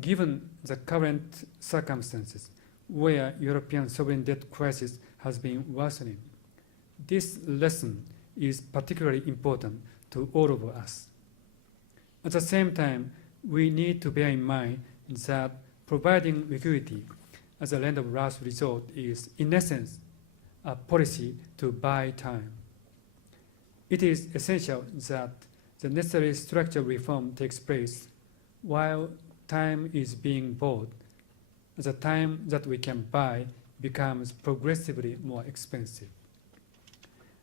Given the current circumstances, where European sovereign debt crisis has been worsening, this lesson is particularly important to all of us. At the same time, we need to bear in mind that providing liquidity as a lender of last resort is, in essence, a policy to buy time. It is essential that the necessary structural reform takes place while time is being bought. The time that we can buy becomes progressively more expensive.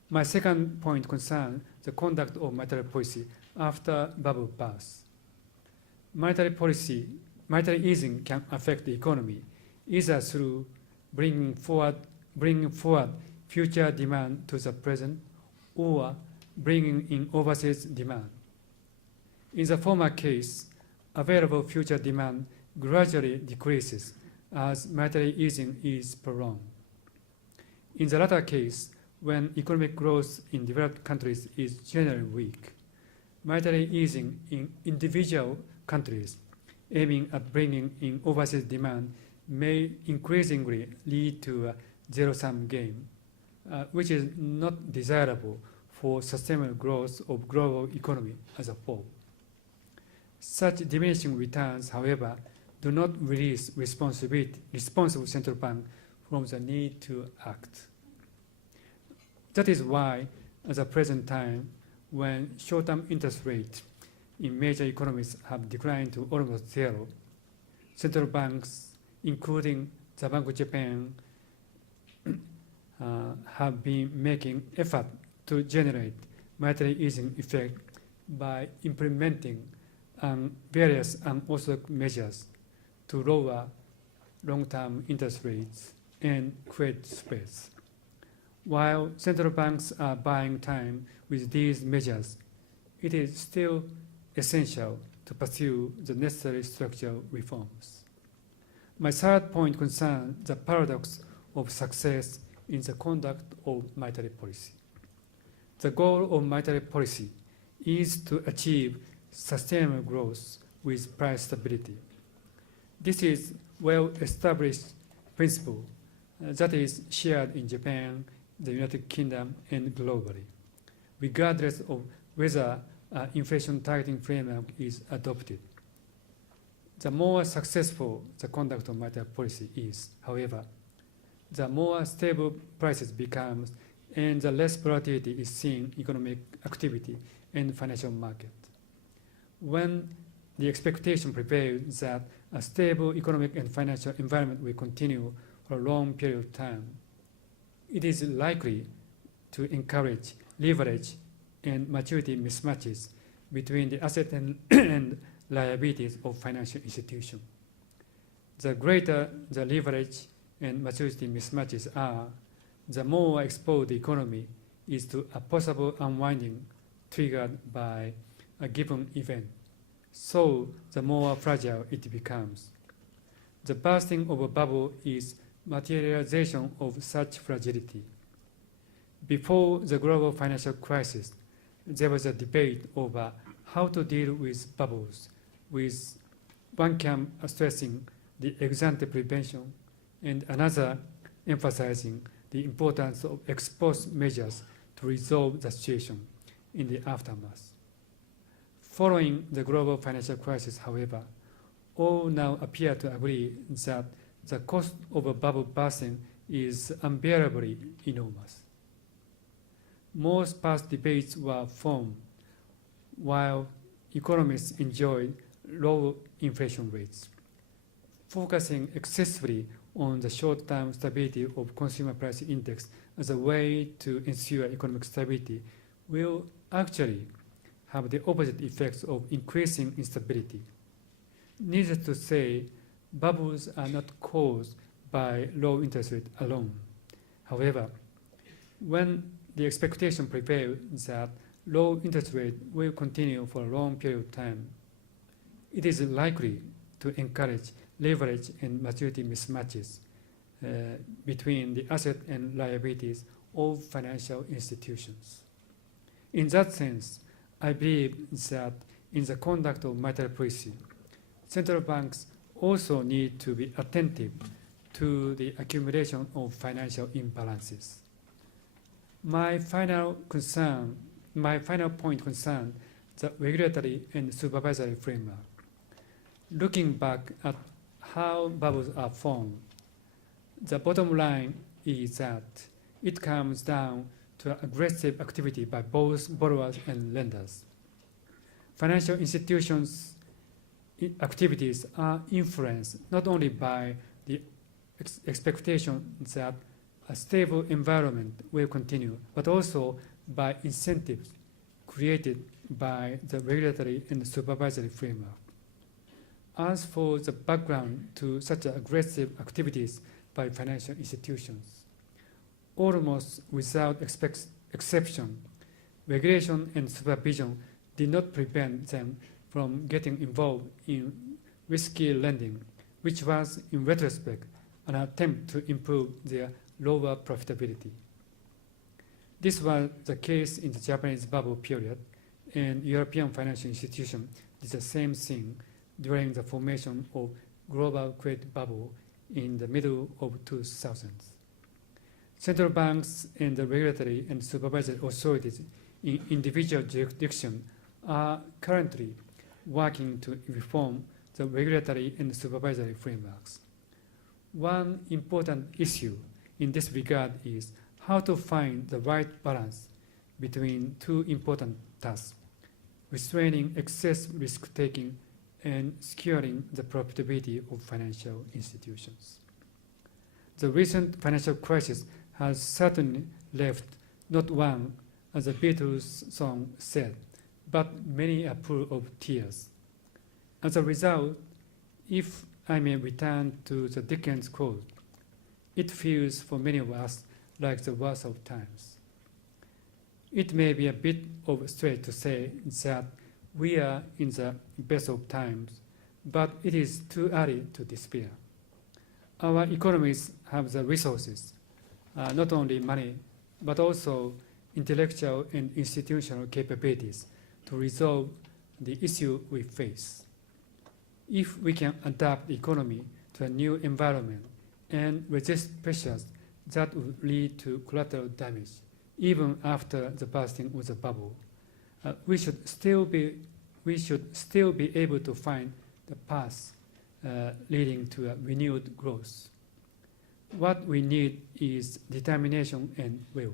My second point concerns the conduct of monetary policy after bubble burst. Monetary easing can affect the economy either through bringing forward future demand to the present or bringing in overseas demand. In the former case, available future demand gradually decreases as monetary easing is prolonged. In the latter case, when economic growth in developed countries is generally weak, monetary easing in individual countries aiming at bringing in overseas demand may increasingly lead to a zero-sum game, which is not desirable for sustainable growth of global economy as a whole. Such diminishing returns, however, do not release responsible central bank from the need to act. That is why, at the present time, when short-term interest rates in major economies have declined to almost zero, central banks, including the Bank of Japan, have been making effort to generate monetary easing effect by implementing various unorthodox measures to lower long-term interest rates and credit spreads. While central banks are buying time with these measures, it is still essential to pursue the necessary structural reforms. My third point concerns the paradox of success in the conduct of monetary policy. The goal of monetary policy is to achieve sustainable growth with price stability. This is well-established principle that is shared in Japan, the United Kingdom, and globally, regardless of whether an inflation targeting framework is adopted. The more successful the conduct of monetary policy is, however, the more stable prices becomes and the less volatility is seen in economic activity and financial market. When the expectation prevails that a stable economic and financial environment will continue for a long period of time, it is likely to encourage leverage and maturity mismatches between the asset and liabilities of financial institutions. The greater the leverage and maturity mismatches are, the more exposed the economy is to a possible unwinding triggered by a given event, so the more fragile it becomes. The bursting of a bubble is materialization of such fragility. Before the global financial crisis, there was a debate over how to deal with bubbles, with one camp stressing the ex-ante prevention and another emphasizing the importance of ex-post measures to resolve the situation in the aftermath. Following the global financial crisis, however, all now appear to agree that the cost of a bubble bursting is unbearably enormous. Most past debates were formed while economists enjoyed low inflation rates. Focusing excessively on the short-term stability of consumer price index as a way to ensure economic stability will actually have the opposite effects of increasing instability. Needless to say, bubbles are not caused by low interest rate alone. However, when the expectation prevails that low interest rate will continue for a long period of time, it is likely to encourage leverage and maturity mismatches between the asset and liabilities of financial institutions. In that sense, I believe that in the conduct of monetary policy, central banks also need to be attentive to the accumulation of financial imbalances. My final point concerns the regulatory and supervisory framework. Looking back at how bubbles are formed, the bottom line is that it comes down to aggressive activity by both borrowers and lenders. Financial institutions' activities are influenced not only by the expectation that a stable environment will continue, but also by incentives created by the regulatory and supervisory framework. As for the background to such aggressive activities by financial institutions, almost without exception, regulation and supervision did not prevent them from getting involved in risky lending, which was, in retrospect, an attempt to improve their lower profitability. This was the case in the Japanese bubble period, and European financial institutions did the same thing during the formation of global credit bubble in the middle of 2000s. Central banks and the regulatory and supervisory authorities in individual jurisdictions are currently working to reform the regulatory and supervisory frameworks. One important issue in this regard is how to find the right balance between two important tasks: restraining excess risk-taking and securing the profitability of financial institutions. The recent financial crisis has certainly left not one, as the Beatles song said, but many a pool of tears. As a result, if I may return to the Dickens quote, it feels for many of us like the worst of times. It may be a bit of a stretch to say that we are in the best of times, but it is too early to despair. Our economies have the resources, not only money, but also intellectual and institutional capabilities to resolve the issue we face. If we can adapt the economy to a new environment and resist pressures that would lead to collateral damage, even after the bursting of the bubble, we should still be able to find the path leading to a renewed growth. What we need is determination and will.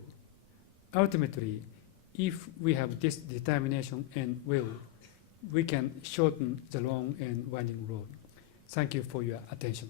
Ultimately, if we have this determination and will, we can shorten the long and winding road. Thank you for your attention.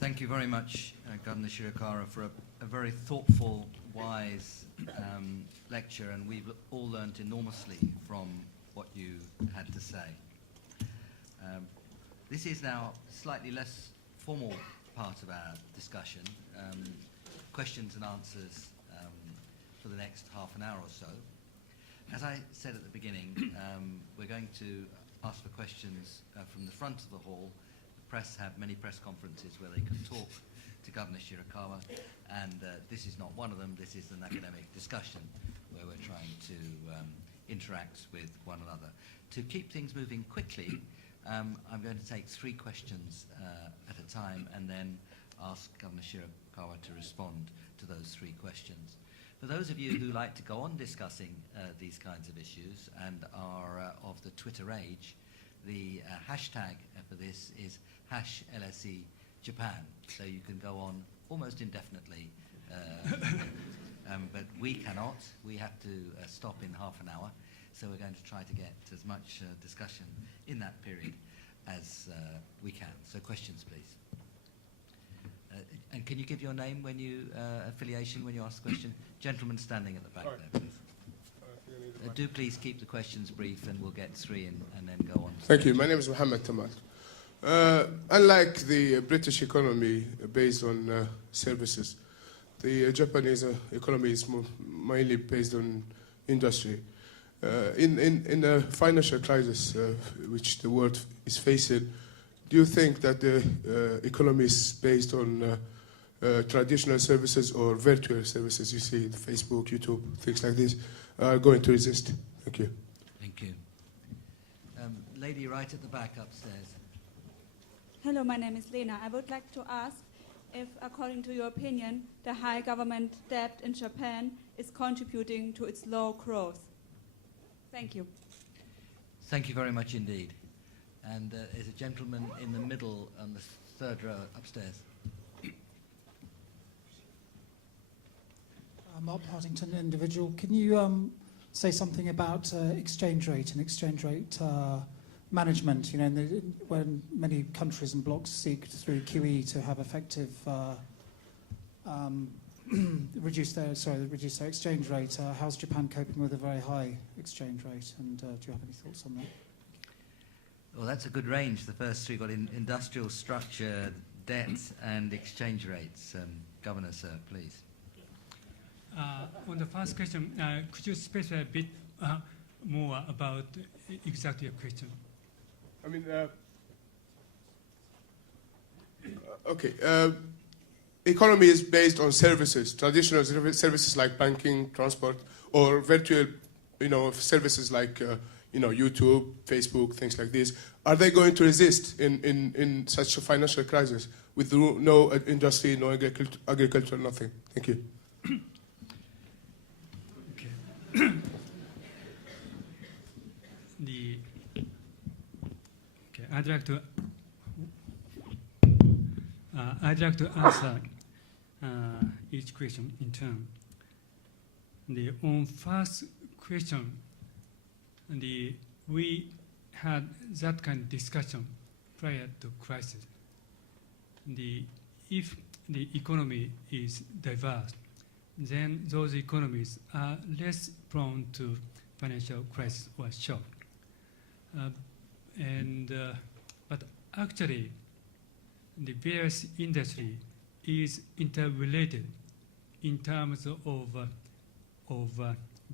Thank you very much, Governor Shirakawa, for a very thoughtful, wise lecture, and we've all learned enormously from what you had to say. This is now a slightly less formal part of our discussion, questions and answers for the next half an hour or so. As I said at the beginning, we're going to ask for questions from the front of the hall. Press have many press conferences where they can talk to Governor Shirakawa, and this is not one of them. This is an academic discussion where we're trying to interact with one another. To keep things moving quickly, I'm going to take 3 questions at a time and then ask Governor Shirakawa to respond to those 3 questions. For those of you who like to go on discussing these kinds of issues and are of the Twitter age, the hashtag for this is #LSE Japan, so you can go on almost indefinitely, but we cannot. We have to stop in half an hour, so we're going to try to get as much discussion in that period as we can. So questions, please. And can you give your name when you, affiliation when you ask the question? Gentleman standing at the back there, please. Do please keep the questions brief and we'll get three and then go on. Thank you. My name is Mohammed Tamal. Unlike the British economy based on services, the Japanese economy is mainly based on industry. In the financial crisis which the world is facing, do you think that the economy is based on traditional services or virtual services? You see Facebook, YouTube, things like this are going to resist. Thank you. Thank you. Lady right at the back upstairs. Hello, my name is Lena. I would like to ask if, according to your opinion, the high government debt in Japan is contributing to its low growth. Thank you. Thank you very much indeed. And there's a gentleman in the middle on the third row upstairs. Mark Partington, individual. Can you say something about exchange rate and exchange rate management? You know, when many countries and blocs seek through QE to have effective reduce their exchange rate. How's Japan coping with a very high exchange rate? And do you have any thoughts on that? Well, that's a good range. The first three got industrial structure, debt, and exchange rates. Governor, sir, please. On the first question, could you specify a bit more about exactly your question? I mean, okay. Economy is based on services, traditional services like banking, transport, or virtual, services like, YouTube, Facebook, things like this. Are they going to resist in such a financial crisis with no industry, no agriculture, nothing? Thank you. I'd like to answer each question in turn. On first question, we had that kind of discussion prior to crisis. If the economy is diverse, then those economies are less prone to financial crisis or shock. But actually, the various industry is interrelated in terms of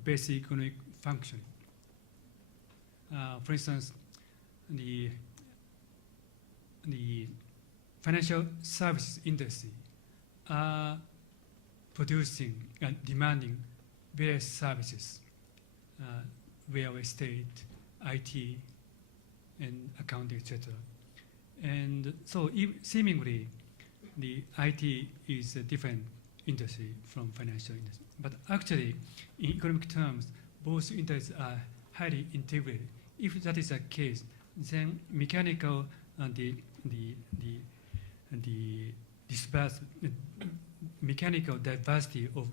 basic economic function. For instance, the financial services industry are producing and demanding various services, real estate, IT, and accounting, etc. And so seemingly, the IT is a different industry from financial industry. But actually, in economic terms, both industries are highly integrated. If that is the case, then mechanical mechanical diversity of